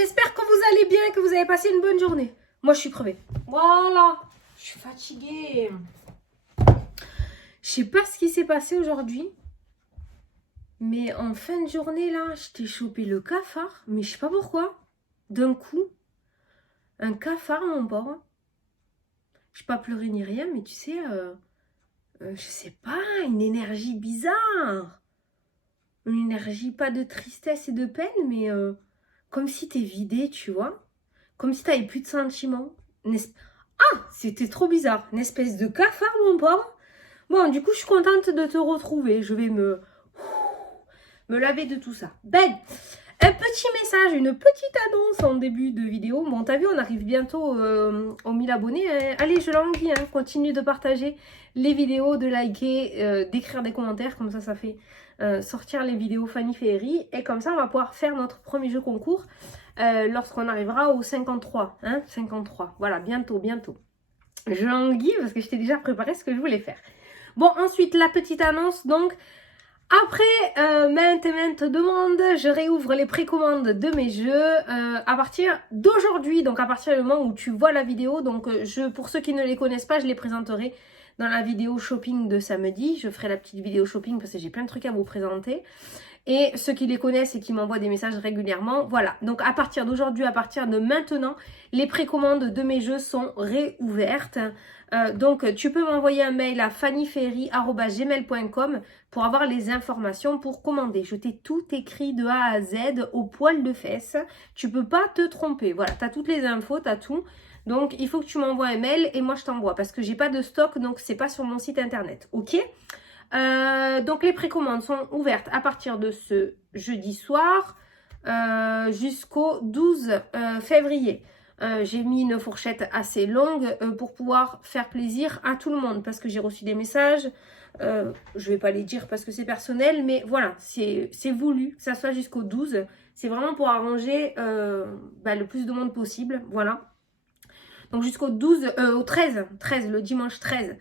j'espère que vous allez bien et que vous avez passé une bonne journée. Moi, je suis crevée. Voilà, je suis fatiguée. Je sais pas ce qui s'est passé aujourd'hui, mais en fin de journée, là, je t'ai chopé le cafard, mais je sais pas pourquoi. D'un coup, un cafard, mon pauvre. Je n'ai pas pleuré ni rien, mais tu sais, je sais pas, une énergie bizarre. Une énergie, pas de tristesse et de peine, mais comme si t'es vidé, tu vois. Comme si t'avais plus de sentiments. Ah, c'était trop bizarre. Une espèce de cafard, mon pauvre. Bon, du coup, je suis contente de te retrouver. Je vais me laver de tout ça. Ben, un petit message, une petite annonce en début de vidéo. Bon, t'as vu, on arrive bientôt aux 1000 abonnés. Hein. Allez, je l'envie, hein. Continue de partager les vidéos, de liker, d'écrire des commentaires. Comme ça fait sortir les vidéos Fanny Féerie. Et comme ça, on va pouvoir faire notre premier jeu concours lorsqu'on arrivera au 53. Hein, 53. Voilà, bientôt. Je l'envie parce que je t'ai déjà préparé ce que je voulais faire. Bon, ensuite, la petite annonce, donc... Après maintes demandes, je réouvre les précommandes de mes jeux à partir d'aujourd'hui, donc à partir du moment où tu vois la vidéo. Donc pour ceux qui ne les connaissent pas, je les présenterai dans la vidéo shopping de samedi. Je ferai la petite vidéo shopping parce que j'ai plein de trucs à vous présenter. Et ceux qui les connaissent et qui m'envoient des messages régulièrement, voilà. Donc à partir d'aujourd'hui, à partir de maintenant, les précommandes de mes jeux sont réouvertes. Donc tu peux m'envoyer un mail à fannyferry@gmail.com pour avoir les informations pour commander. Je t'ai tout écrit de A à Z au poil de fesse. Tu peux pas te tromper. Voilà, tu as toutes les infos, tu as tout. Donc il faut que tu m'envoies un mail et moi je t'envoie parce que j'ai pas de stock, donc c'est pas sur mon site internet. Ok ? Donc les précommandes sont ouvertes à partir de ce jeudi soir jusqu'au 12 février. J'ai mis une fourchette assez longue pour pouvoir faire plaisir à tout le monde parce que j'ai reçu des messages. Je vais pas les dire parce que c'est personnel, mais voilà, c'est voulu que ça soit jusqu'au 12. C'est vraiment pour arranger le plus de monde possible. Voilà. Donc jusqu'au 12, au 13, le dimanche 13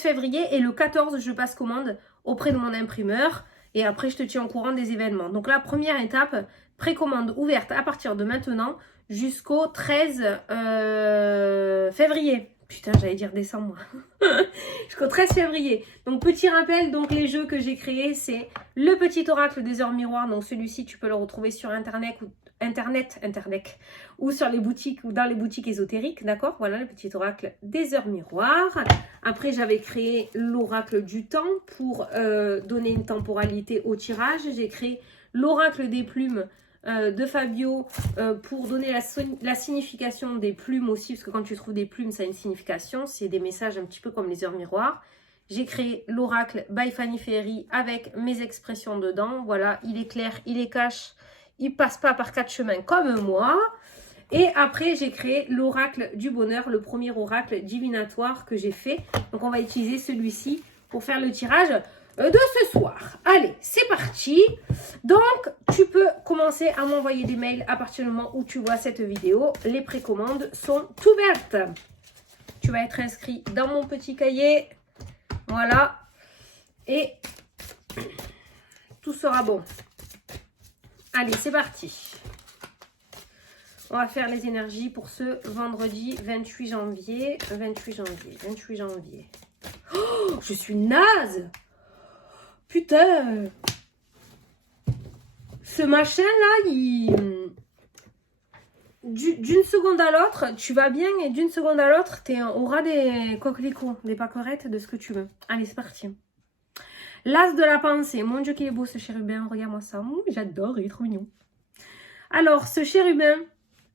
février et le 14, je passe commande auprès de mon imprimeur et après je te tiens au courant des événements. Donc la première étape, précommande ouverte à partir de maintenant jusqu'au 13 février. Putain, j'allais dire décembre. Jusqu'au 13 février. Donc petit rappel, donc les jeux que j'ai créés, c'est le petit oracle des heures miroirs. Donc celui-ci, tu peux le retrouver sur internet ou sur les boutiques ou dans les boutiques ésotériques, d'accord? Voilà le petit oracle des heures miroirs. Après, j'avais créé l'oracle du temps pour donner une temporalité au tirage. J'ai créé l'oracle des plumes de Fabio pour donner la signification des plumes aussi, parce que quand tu trouves des plumes, ça a une signification, c'est des messages un petit peu comme les heures miroirs. J'ai créé l'oracle by Fanny Féerie avec mes expressions dedans. Voilà, il est clair, il est cash, il passe pas par 4 chemins comme moi. Et après, j'ai créé l'oracle du bonheur, le premier oracle divinatoire que j'ai fait. Donc, on va utiliser celui-ci pour faire le tirage de ce soir. Allez, c'est parti. Donc, tu peux commencer à m'envoyer des mails à partir du moment où tu vois cette vidéo. Les précommandes sont ouvertes. Tu vas être inscrit dans mon petit cahier. Voilà. Et tout sera bon. Allez, c'est parti. On va faire les énergies pour ce vendredi 28 janvier. 28 janvier. Oh, je suis naze! Putain! Ce machin-là, d'une seconde à l'autre, tu vas bien et d'une seconde à l'autre, t'es au ras des coquelicots, des pâquerettes, de ce que tu veux. Allez, c'est parti. L'as de la pensée. Mon Dieu, qu'il est beau ce chérubin. Regarde-moi ça. J'adore, il est trop mignon. Alors, ce chérubin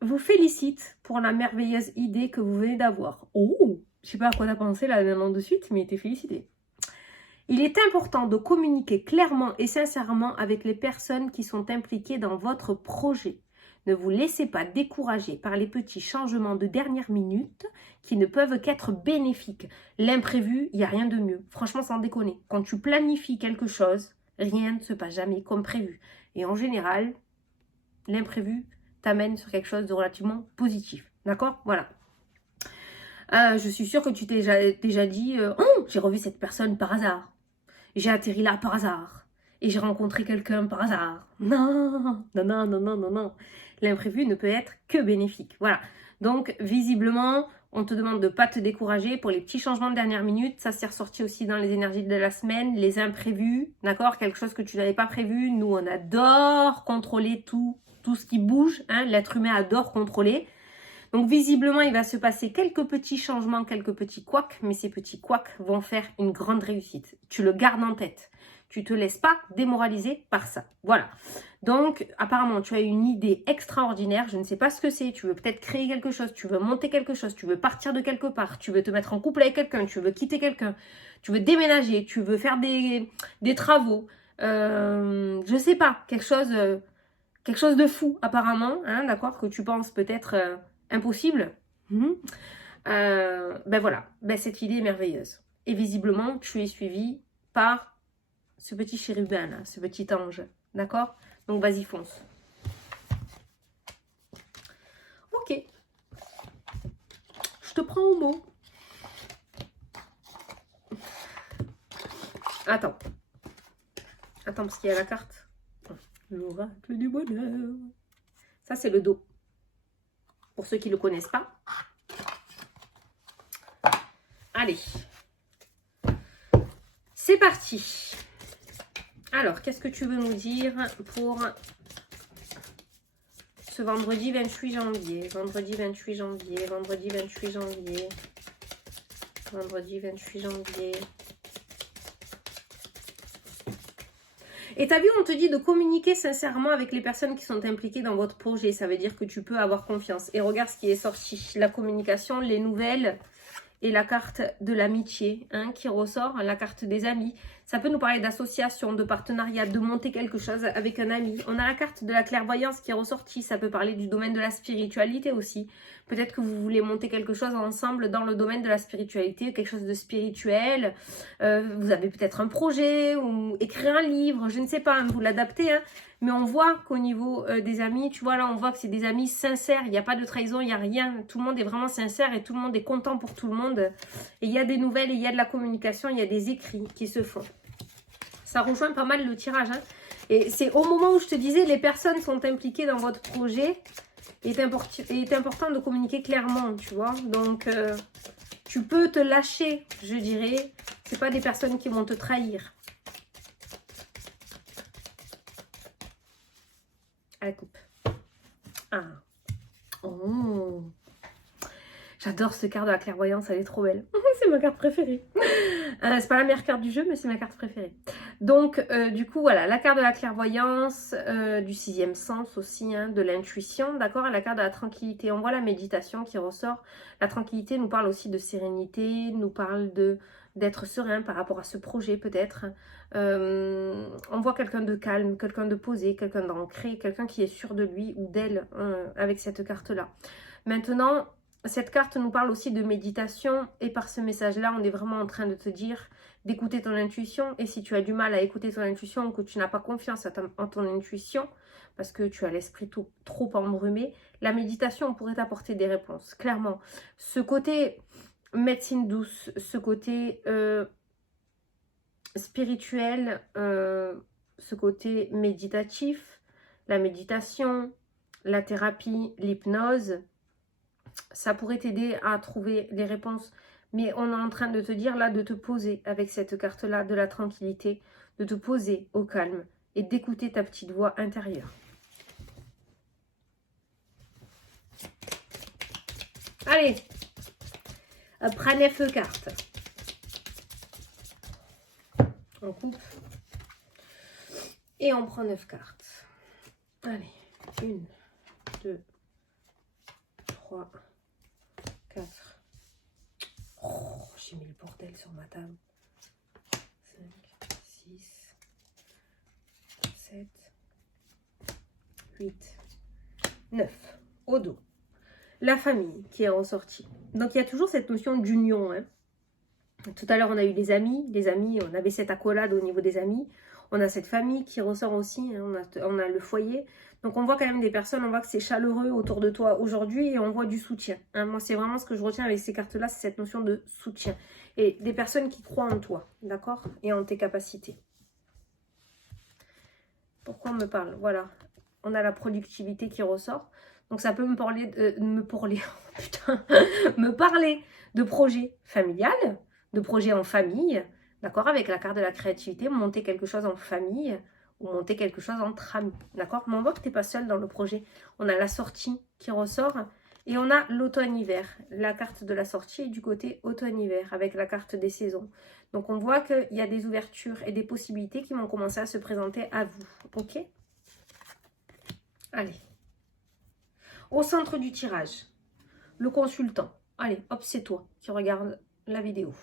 vous félicite pour la merveilleuse idée que vous venez d'avoir. Oh, je sais pas à quoi t'as pensé là maintenant de suite, mais t'es félicité. Il est important de communiquer clairement et sincèrement avec les personnes qui sont impliquées dans votre projet. Ne vous laissez pas décourager par les petits changements de dernière minute qui ne peuvent qu'être bénéfiques. L'imprévu, il n'y a rien de mieux. Franchement, sans déconner. Quand tu planifies quelque chose, rien ne se passe jamais comme prévu. Et en général, l'imprévu t'amène sur quelque chose de relativement positif. D'accord? Voilà. Je suis sûre que tu t'es déjà dit « Oh, j'ai revu cette personne par hasard. J'ai atterri là par hasard. et j'ai rencontré quelqu'un par hasard. Non, non, non, non, non, non, non. L'imprévu ne peut être que bénéfique. Voilà. Donc, visiblement, on te demande de ne pas te décourager pour les petits changements de dernière minute. Ça s'est ressorti aussi dans les énergies de la semaine, les imprévus, d'accord? Quelque chose que tu n'avais pas prévu. Nous, on adore contrôler tout ce qui bouge. Hein? L'être humain adore contrôler. Donc, visiblement, il va se passer quelques petits changements, quelques petits couacs, mais ces petits couacs vont faire une grande réussite. Tu le gardes en tête. Tu ne te laisses pas démoraliser par ça. Voilà. Donc, apparemment, tu as une idée extraordinaire. Je ne sais pas ce que c'est. Tu veux peut-être créer quelque chose. Tu veux monter quelque chose. Tu veux partir de quelque part. Tu veux te mettre en couple avec quelqu'un. Tu veux quitter quelqu'un. Tu veux déménager. Tu veux faire des travaux. Je ne sais pas. Quelque chose de fou, apparemment. Hein, d'accord? Que tu penses peut-être impossible. Ben voilà. Ben, cette idée est merveilleuse. Et visiblement, tu es suivi par ce petit chérubin là, ce petit ange, d'accord? Donc vas-y, fonce. Ok. Je te prends au mot. Attends. Attends, parce qu'il y a la carte. L'oracle du bonheur. Ça, c'est le dos. Pour ceux qui ne le connaissent pas. Allez. C'est parti. Alors, qu'est-ce que tu veux nous dire pour ce vendredi 28 janvier? Vendredi 28 janvier, vendredi 28 janvier, vendredi 28 janvier. Et t'as vu, on te dit de communiquer sincèrement avec les personnes qui sont impliquées dans votre projet. Ça veut dire que tu peux avoir confiance. Et regarde ce qui est sorti. La communication, les nouvelles et la carte de l'amitié qui ressort, la carte des amis. Ça peut nous parler d'association, de partenariat, de monter quelque chose avec un ami. On a la carte de la clairvoyance qui est ressortie. Ça peut parler du domaine de la spiritualité aussi. Peut-être que vous voulez monter quelque chose ensemble dans le domaine de la spiritualité, quelque chose de spirituel. Vous avez peut-être un projet ou écrire un livre, je ne sais pas, vous l'adaptez. Mais on voit qu'au niveau des amis, tu vois là, on voit que c'est des amis sincères. Il n'y a pas de trahison, il n'y a rien. Tout le monde est vraiment sincère et tout le monde est content pour tout le monde. Et il y a des nouvelles, et il y a de la communication, il y a des écrits qui se font. Ça rejoint pas mal le tirage. Et c'est au moment où je te disais, les personnes sont impliquées dans votre projet. Il est important de communiquer clairement, tu vois. Donc, tu peux te lâcher, je dirais. C'est pas des personnes qui vont te trahir. Allez, coupe. Ah. Oh. J'adore ce carte de la clairvoyance, elle est trop belle. C'est ma carte préférée. C'est pas la meilleure carte du jeu, mais c'est ma carte préférée. Donc, du coup, voilà, la carte de la clairvoyance, du sixième sens aussi, de l'intuition, d'accord? Et la carte de la tranquillité. On voit la méditation qui ressort. La tranquillité nous parle aussi de sérénité, nous parle d'être serein par rapport à ce projet peut-être. On voit quelqu'un de calme, quelqu'un de posé, quelqu'un d'ancré, quelqu'un qui est sûr de lui ou d'elle avec cette carte-là. Maintenant, cette carte nous parle aussi de méditation et par ce message-là, on est vraiment en train de te dire d'écouter ton intuition. Et si tu as du mal à écouter ton intuition ou que tu n'as pas confiance en ton intuition parce que tu as l'esprit trop embrumé, la méditation pourrait t'apporter des réponses. Clairement, ce côté médecine douce, ce côté spirituel, ce côté méditatif, la méditation, la thérapie, l'hypnose, ça pourrait t'aider à trouver des réponses. Mais on est en train de te dire là de te poser avec cette carte-là de la tranquillité, de te poser au calme et d'écouter ta petite voix intérieure. Allez, après 9 cartes. On coupe. Et on prend 9 cartes. Allez, 1, 2, 3, 4. Oh, j'ai mis le bordel sur ma table. 5, 6, 7, 8, 9. Au dos. La famille qui est ressortie. Donc, il y a toujours cette notion d'union. Tout à l'heure, on a eu les amis. Les amis, on avait cette accolade au niveau des amis. On a cette famille qui ressort aussi. On a le foyer. Donc, on voit quand même des personnes. On voit que c'est chaleureux autour de toi aujourd'hui. Et on voit du soutien. Moi, c'est vraiment ce que je retiens avec ces cartes-là. C'est cette notion de soutien. Et des personnes qui croient en toi. D'accord? Et en tes capacités. Pourquoi on me parle? Voilà. On a la productivité qui ressort. Donc ça peut me parler, putain, me parler de projets familial, de projets en famille, d'accord, avec la carte de la créativité, monter quelque chose en famille ou monter quelque chose entre amis, d'accord. Mais on voit que tu n'es pas seul dans le projet. On a la sortie qui ressort et on a l'automne-hiver. La carte de la sortie est du côté automne-hiver avec la carte des saisons. Donc on voit qu'il y a des ouvertures et des possibilités qui vont commencer à se présenter à vous, ok. Allez. Au centre du tirage, le consultant. Allez, hop, c'est toi qui regarde la vidéo.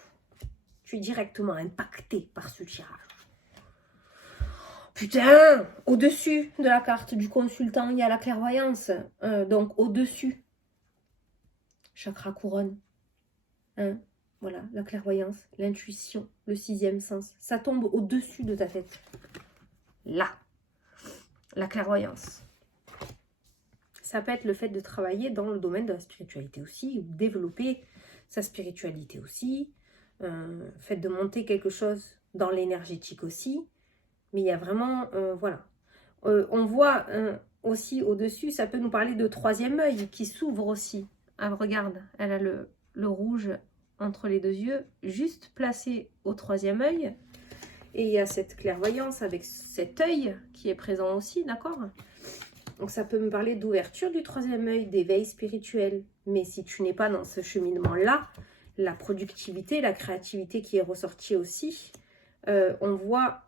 Tu es directement impacté par ce tirage. Putain, au-dessus de la carte du consultant, il y a la clairvoyance. Donc, au-dessus, chakra couronne. Hein, voilà, la clairvoyance, l'intuition, le 6e sens. Ça tombe au-dessus de ta tête. Là, la clairvoyance. Ça peut être le fait de travailler dans le domaine de la spiritualité aussi, ou développer sa spiritualité aussi, fait de monter quelque chose dans l'énergétique aussi. Mais il y a vraiment, voilà. On voit aussi au-dessus, ça peut nous parler de 3e œil qui s'ouvre aussi. Ah, regarde, elle a le rouge entre les 2 yeux, juste placé au 3e œil. Et il y a cette clairvoyance avec cet œil qui est présent aussi, d'accord ? Donc ça peut me parler d'ouverture du 3e œil, d'éveil spirituel. Mais si tu n'es pas dans ce cheminement-là, la productivité, la créativité qui est ressortie aussi, on voit,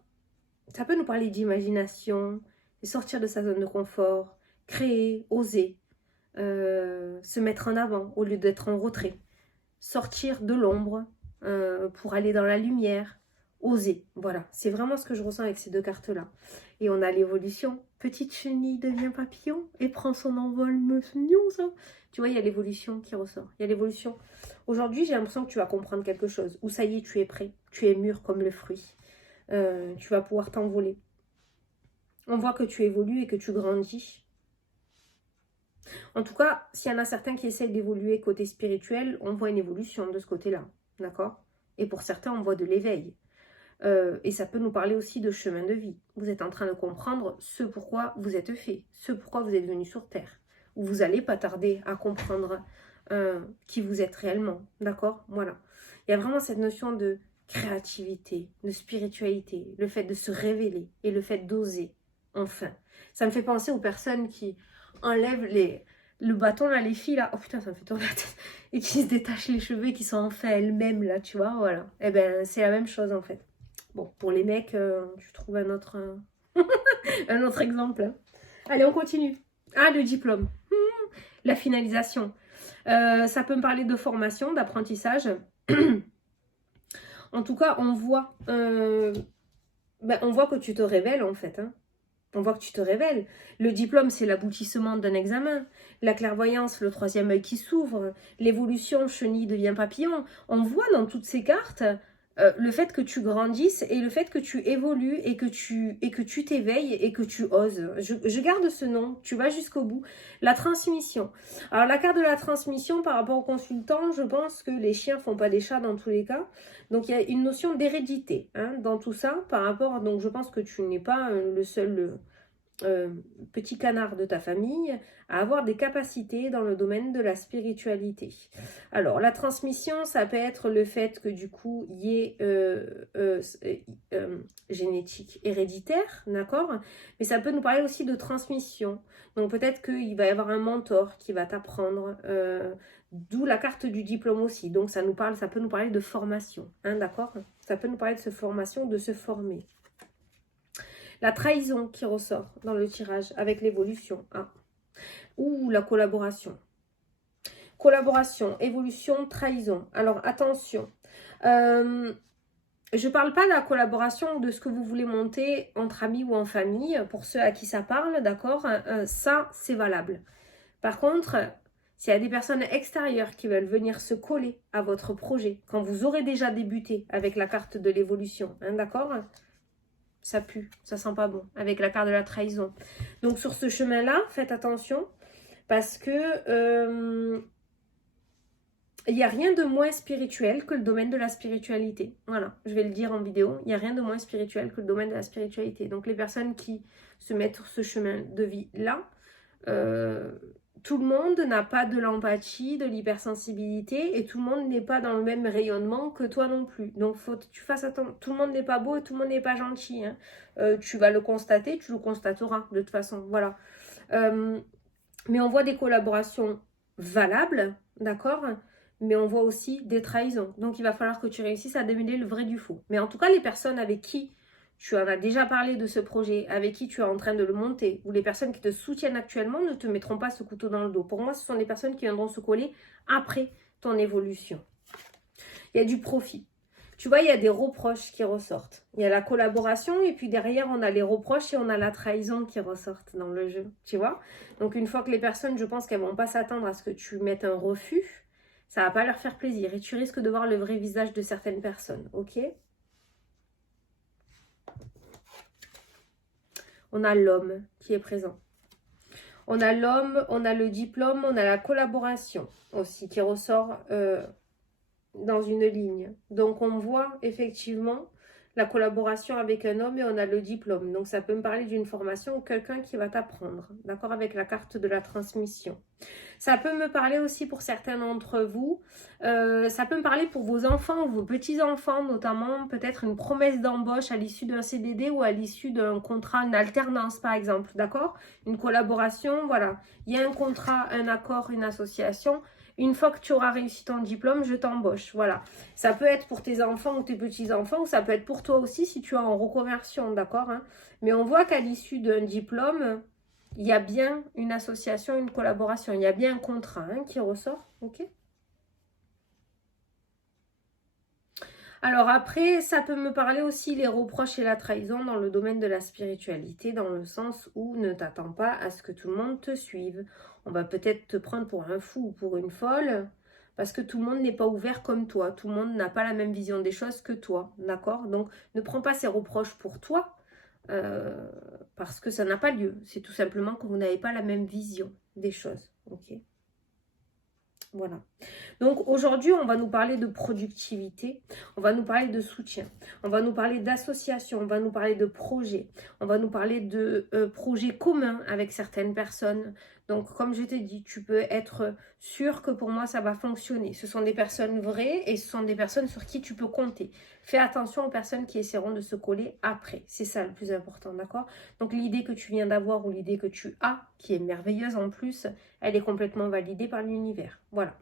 ça peut nous parler d'imagination, de sortir de sa zone de confort, créer, oser, se mettre en avant au lieu d'être en retrait, sortir de l'ombre pour aller dans la lumière, oser. Voilà, c'est vraiment ce que je ressens avec ces 2 cartes-là. Et on a l'évolution. Petite chenille devient papillon et prend son envol. Mignon, ça. Tu vois, il y a l'évolution qui ressort. Il y a l'évolution. Aujourd'hui, j'ai l'impression que tu vas comprendre quelque chose. Ou ça y est, tu es prêt. Tu es mûr comme le fruit. Tu vas pouvoir t'envoler. On voit que tu évolues et que tu grandis. En tout cas, s'il y en a certains qui essayent d'évoluer côté spirituel, on voit une évolution de ce côté-là. D'accord? Et pour certains, on voit de l'éveil. Et ça peut nous parler aussi de chemin de vie. Vous êtes en train de comprendre ce pourquoi vous êtes fait, ce pourquoi vous êtes venu sur Terre. Vous n'allez pas tarder à comprendre qui vous êtes réellement. D'accord? Voilà. Il y a vraiment cette notion de créativité, de spiritualité, le fait de se révéler et le fait d'oser. Enfin. Ça me fait penser aux personnes qui enlèvent le bâton, là, les filles, là. Oh putain, ça me fait tourner la tête. Et qui se détachent les cheveux et qui sont enfin elles-mêmes, là, tu vois. Voilà. Eh ben, c'est la même chose, en fait. Bon, pour les mecs, tu trouves un autre, un autre exemple. Hein. Allez, on continue. Ah, le diplôme. La finalisation. Ça peut me parler de formation, d'apprentissage. En tout cas, on voit que tu te révèles, en fait. Hein. On voit que tu te révèles. Le diplôme, c'est l'aboutissement d'un examen. La clairvoyance, le 3e œil qui s'ouvre. L'évolution, chenille devient papillon. On voit dans toutes ces cartes le fait que tu grandisses et le fait que tu évolues et que tu t'éveilles et que tu oses. Je garde ce nom, tu vas jusqu'au bout. La transmission. Alors la carte de la transmission par rapport au consultant, je pense que les chiens font pas des chats dans tous les cas. Donc il y a une notion d'hérédité dans tout ça par rapport. Donc je pense que tu n'es pas le seul petit canard de ta famille à avoir des capacités dans le domaine de la spiritualité. Alors la transmission, ça peut être le fait que du coup il y ait génétique héréditaire, d'accord, mais ça peut nous parler aussi de transmission. Donc peut-être qu'il va y avoir un mentor qui va t'apprendre, d'où la carte du diplôme aussi. Donc ça peut nous parler de formation, d'accord, ça peut nous parler de cette formation, de se former. La trahison qui ressort dans le tirage avec l'évolution. Ah. Ou la collaboration. Collaboration, évolution, trahison. Alors attention. Je ne parle pas de la collaboration de ce que vous voulez monter entre amis ou en famille. Pour ceux à qui ça parle, d'accord, ça, c'est valable. Par contre, s'il y a des personnes extérieures qui veulent venir se coller à votre projet, quand vous aurez déjà débuté avec la carte de l'évolution, d'accord, ça pue, ça sent pas bon, avec la carte de la trahison. Donc sur ce chemin-là, faites attention, parce que il n'y a rien de moins spirituel que le domaine de la spiritualité. Voilà, je vais le dire en vidéo. Il n'y a rien de moins spirituel que le domaine de la spiritualité. Donc les personnes qui se mettent sur ce chemin de vie-là, tout le monde n'a pas de l'empathie, de l'hypersensibilité et tout le monde n'est pas dans le même rayonnement que toi non plus. Donc faut que tu fasses attention. Tout le monde n'est pas beau et tout le monde n'est pas gentil. Hein. Tu vas le constater, tu le constateras de toute façon. Voilà. Mais on voit des collaborations valables, d'accord ? Mais on voit aussi des trahisons. Donc il va falloir que tu réussisses à démêler le vrai du faux. Mais en tout cas, les personnes avec qui tu en as déjà parlé de ce projet, avec qui tu es en train de le monter, ou les personnes qui te soutiennent actuellement ne te mettront pas ce couteau dans le dos. Pour moi, ce sont des personnes qui viendront se coller après ton évolution. Il y a du profit. Tu vois, il y a des reproches qui ressortent. Il y a la collaboration et puis derrière, on a les reproches et on a la trahison qui ressortent dans le jeu. Tu vois? Donc, une fois que les personnes, je pense qu'elles ne vont pas s'attendre à ce que tu mettes un refus, ça ne va pas leur faire plaisir. Et tu risques de voir le vrai visage de certaines personnes. Ok? On a l'homme qui est présent. On a l'homme, on a le diplôme, on a la collaboration aussi qui ressort dans une ligne. Donc on voit effectivement la collaboration avec un homme et on a le diplôme. Donc ça peut me parler d'une formation ou quelqu'un qui va t'apprendre, d'accord, avec la carte de la transmission. Ça peut me parler aussi pour certains d'entre vous, ça peut me parler pour vos enfants ou vos petits-enfants, notamment peut-être une promesse d'embauche à l'issue d'un CDD ou à l'issue d'un contrat, une alternance par exemple, d'accord? Une collaboration, voilà. Il y a un contrat, un accord, une association. Une fois que tu auras réussi ton diplôme, je t'embauche. Voilà. Ça peut être pour tes enfants ou tes petits-enfants, ou ça peut être pour toi aussi si tu es en reconversion, d'accord, hein. Mais on voit qu'à l'issue d'un diplôme, il y a bien une association, une collaboration. Il y a bien un contrat hein, qui ressort, ok? Alors après, ça peut me parler aussi les reproches et la trahison dans le domaine de la spiritualité, dans le sens où ne t'attends pas à ce que tout le monde te suive. On va peut-être te prendre pour un fou ou pour une folle, parce que tout le monde n'est pas ouvert comme toi. Tout le monde n'a pas la même vision des choses que toi, d'accord? Donc, ne prends pas ces reproches pour toi, parce que ça n'a pas lieu. C'est tout simplement que vous n'avez pas la même vision des choses, ok? Voilà. Donc aujourd'hui, on va nous parler de productivité, on va nous parler de soutien, on va nous parler d'association, on va nous parler de projets, on va nous parler de projets communs avec certaines personnes. Donc comme je t'ai dit, tu peux être sûr que pour moi, ça va fonctionner. Ce sont des personnes vraies et ce sont des personnes sur qui tu peux compter. Fais attention aux personnes qui essaieront de se coller après. C'est ça le plus important, d'accord? Donc l'idée que tu viens d'avoir ou l'idée que tu as, qui est merveilleuse en plus, elle est complètement validée par l'univers. Voilà.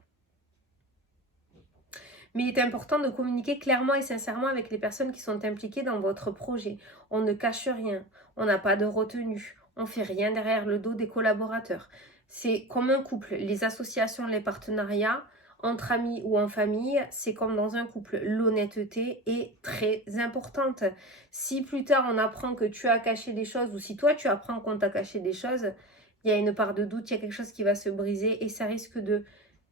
Mais il est important de communiquer clairement et sincèrement avec les personnes qui sont impliquées dans votre projet. On ne cache rien, on n'a pas de retenue, on ne fait rien derrière le dos des collaborateurs. C'est comme un couple, les associations, les partenariats, entre amis ou en famille, c'est comme dans un couple. L'honnêteté est très importante. Si plus tard on apprend que tu as caché des choses ou si toi tu apprends qu'on t'a caché des choses, il y a une part de doute, il y a quelque chose qui va se briser et ça risque de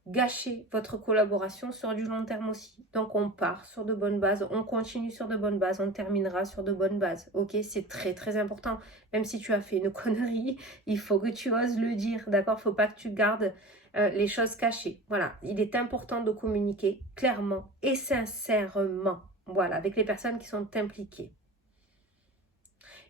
gâcher votre collaboration sur du long terme aussi. Donc on part sur de bonnes bases, on continue sur de bonnes bases, on terminera sur de bonnes bases. Ok, c'est très très important. Même si tu as fait une connerie, il faut que tu oses le dire, d'accord? Faut pas que tu gardes les choses cachées. Voilà, il est important de communiquer clairement et sincèrement, voilà, avec les personnes qui sont impliquées.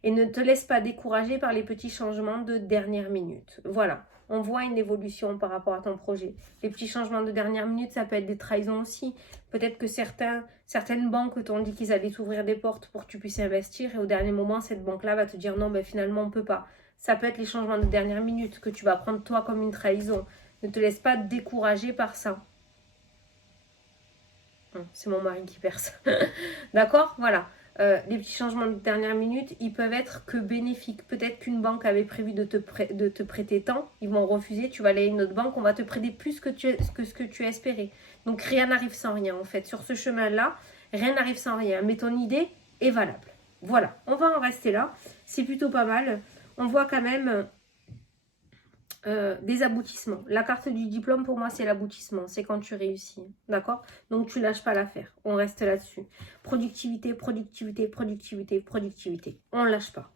Et ne te laisse pas décourager par les petits changements de dernière minute. Voilà, on voit une évolution par rapport à ton projet. Les petits changements de dernière minute, ça peut être des trahisons aussi. Peut-être que certaines banques t'ont dit qu'ils allaient t'ouvrir des portes pour que tu puisses investir et au dernier moment, cette banque-là va te dire non, ben finalement, on ne peut pas. Ça peut être les changements de dernière minute que tu vas prendre toi comme une trahison. Ne te laisse pas décourager par ça. C'est mon mari qui perce. D'accord? Voilà. Les petits changements de dernière minute, ils peuvent être que bénéfiques. Peut-être qu'une banque avait prévu de te prêter tant, ils vont refuser, tu vas aller à une autre banque, on va te prêter plus que ce que tu as espéré. Donc rien n'arrive sans rien en fait. Sur ce chemin-là, rien n'arrive sans rien. Mais ton idée est valable. Voilà, on va en rester là. C'est plutôt pas mal. On voit quand même des aboutissements. La carte du diplôme, pour moi, c'est l'aboutissement. C'est quand tu réussis. D'accord? Donc, tu lâches pas l'affaire. On reste là-dessus. Productivité, productivité, productivité, productivité. On lâche pas.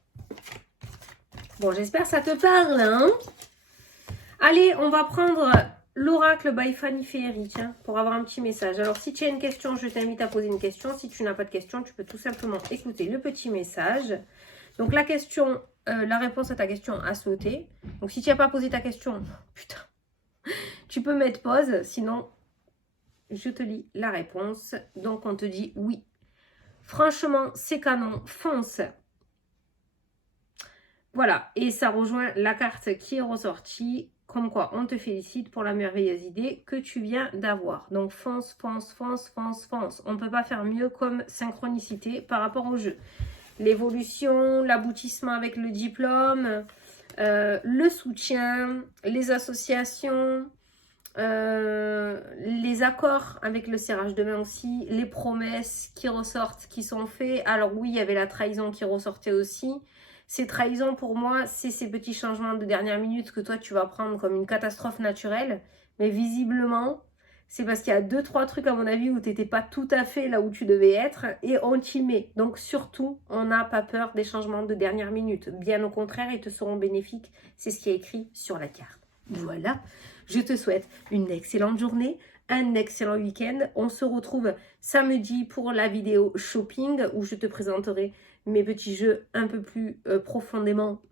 Bon, j'espère que ça te parle. Hein? Allez, on va prendre l'oracle by Fanny Ferry, tiens, pour avoir un petit message. Alors, si tu as une question, je t'invite à poser une question. Si tu n'as pas de question, tu peux tout simplement écouter le petit message. Donc, la question, la réponse à ta question a sauté. Donc, si tu n'as pas posé ta question, putain, tu peux mettre pause. Sinon, je te lis la réponse. Donc, on te dit oui. Franchement, c'est canon, fonce. Voilà, et ça rejoint la carte qui est ressortie. Comme quoi, on te félicite pour la merveilleuse idée que tu viens d'avoir. Donc, fonce, fonce, fonce, fonce, fonce. On ne peut pas faire mieux comme synchronicité par rapport au jeu. L'évolution, l'aboutissement avec le diplôme, le soutien, les associations, les accords avec le serrage de main aussi, les promesses qui ressortent, qui sont faites. Alors oui, il y avait la trahison qui ressortait aussi. Ces trahisons, pour moi, c'est ces petits changements de dernière minute que toi, tu vas prendre comme une catastrophe naturelle. Mais visiblement, c'est parce qu'il y a 2-3 trucs, à mon avis, où tu n'étais pas tout à fait là où tu devais être. Et on t'y met. Donc, surtout, on n'a pas peur des changements de dernière minute. Bien au contraire, ils te seront bénéfiques. C'est ce qui est écrit sur la carte. Voilà. Je te souhaite une excellente journée, un excellent week-end. On se retrouve samedi pour la vidéo shopping où je te présenterai mes petits jeux un peu plus profondément,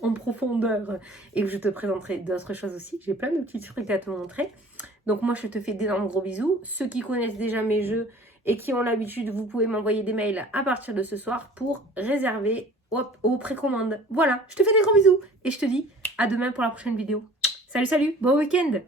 en profondeur, et où je te présenterai d'autres choses aussi. J'ai plein de petits trucs à te montrer. Donc moi, je te fais d'énormes gros bisous. Ceux qui connaissent déjà mes jeux et qui ont l'habitude, vous pouvez m'envoyer des mails à partir de ce soir pour réserver aux précommandes. Voilà, je te fais des gros bisous et je te dis à demain pour la prochaine vidéo. Salut, salut, bon week-end!